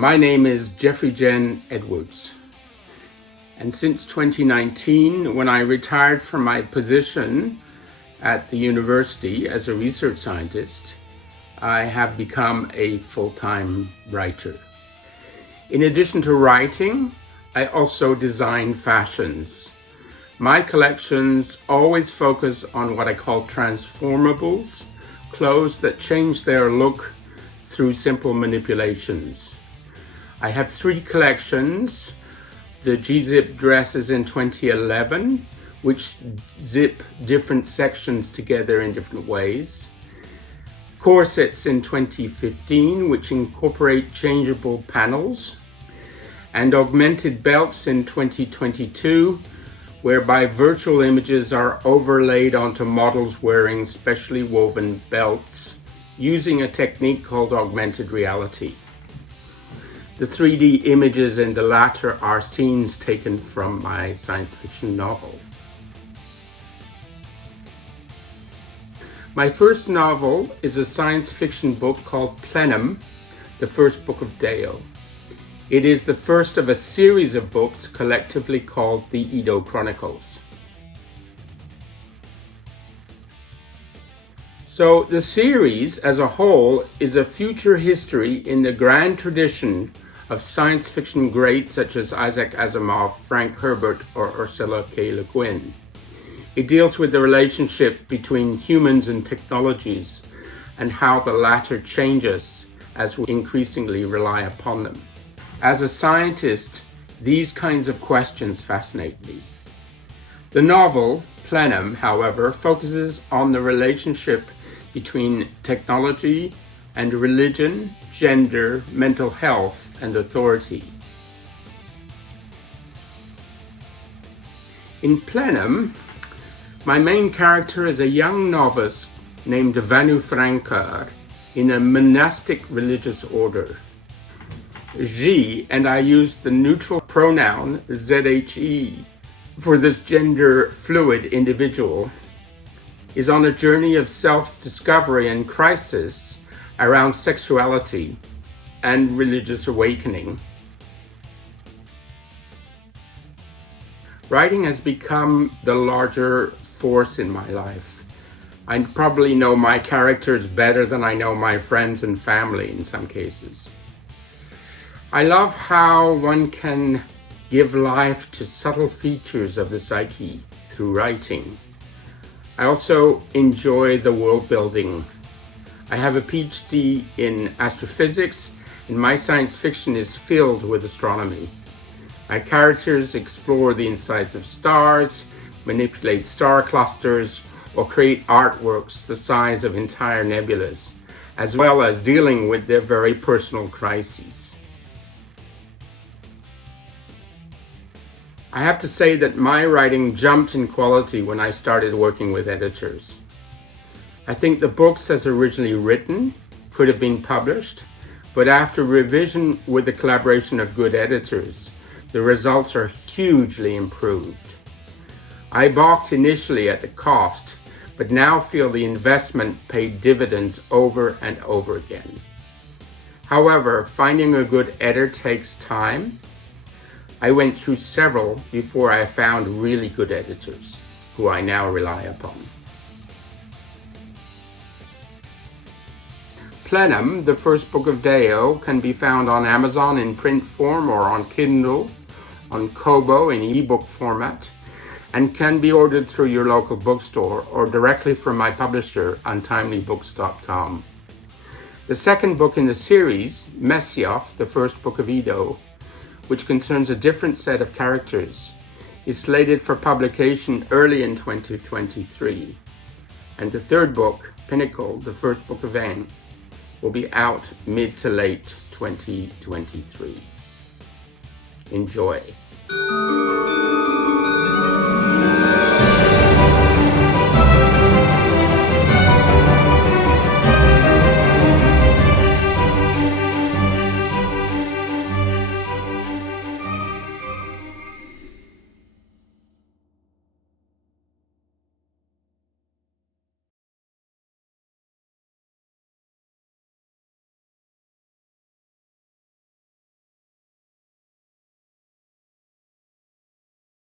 My name is Geoffreyjen Edwards, and since 2019, when I retired from my position at the university as a research scientist, I have become a full-time writer. In addition to writing, I also design fashions. My collections always focus on what I call transformables, clothes that change their look through simple manipulations. I have 3 collections: the G-zip dresses in 2011, which zip different sections together in different ways; corsets in 2015, which incorporate changeable panels; and augmented belts in 2022, whereby virtual images are overlaid onto models wearing specially woven belts using a technique called augmented reality. The 3D images in the latter are scenes taken from my science fiction novel. My first novel is a science fiction book called Plenum, the First Book of Deo. It is the first of a series of books collectively called the Edo Chronicles. So the series as a whole is a future history in the grand tradition of science fiction greats such as Isaac Asimov, Frank Herbert, or Ursula K. Le Guin. It deals with the relationship between humans and technologies and how the latter changes as we increasingly rely upon them. As a scientist, these kinds of questions fascinate me. The novel, Plenum, however, focuses on the relationship between technology and religion, gender, mental health, and authority. In Plenum, my main character is a young novice named Vanu Frankar in a monastic religious order. She, and I use the neutral pronoun ZHE for this gender fluid individual, is on a journey of self-discovery and crisis around sexuality and religious awakening. Writing has become the larger force in my life. I probably know my characters better than I know my friends and family in some cases. I love how one can give life to subtle features of the psyche through writing. I also enjoy the world building. I have a PhD in astrophysics, and my science fiction is filled with astronomy. My characters explore the insides of stars, manipulate star clusters, or create artworks the size of entire nebulas, as well as dealing with their very personal crises. I have to say that my writing jumped in quality when I started working with editors. I think the books as originally written could have been published, but after revision with the collaboration of good editors, the results are hugely improved. I balked initially at the cost, but now feel the investment paid dividends over and over again. However, finding a good editor takes time. I went through several before I found really good editors, who I now rely upon. Plenum, the First Book of Deo, can be found on Amazon in print form or on Kindle, on Kobo in ebook format, and can be ordered through your local bookstore or directly from my publisher, untimely-books.com. The second book in the series, Messiah, the First Book of Edo, which concerns a different set of characters, is slated for publication early in 2023. And the third book, Pinnacle, the First Book of Eren, will be out mid to late 2023. Enjoy.